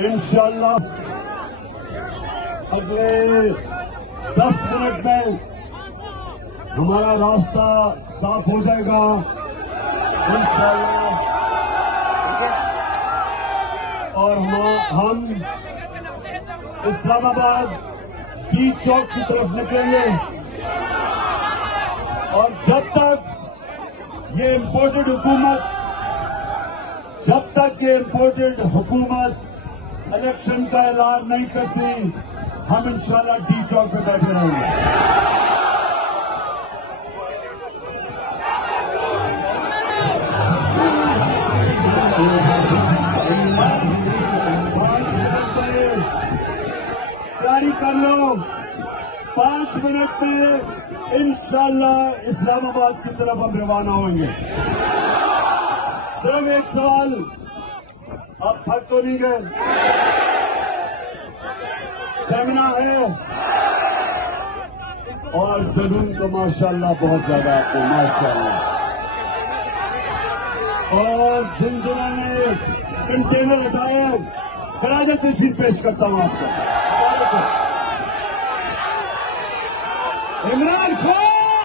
इंशाअल्लाह अगले 10 मिनट में हमारा रास्ता साफ हो जाएगा इंशाअल्लाह। और हम इस्लामाबाद की चौक की तरफ निकलेंगे और जब तक ये इम्पोर्टेड हुकूमत इलेक्शन का ऐलान नहीं करती, हम इंशाल्लाह डी चौक पे बैठे रहेंगे। तैयारी कर लो, 5 मिनट में इंशाल्लाह इस्लामाबाद की तरफ हम रवाना होंगे। सिर्फ एक सवाल, आप थक तो नहीं गए? स्टेमिना है और जुनून तो माशाल्लाह बहुत ज्यादा आपको, माशाल्लाह। और जिन जिन्होंने कंटेनर उठाए, खराज तहसील पेश करता हूं आपको। इमरान खान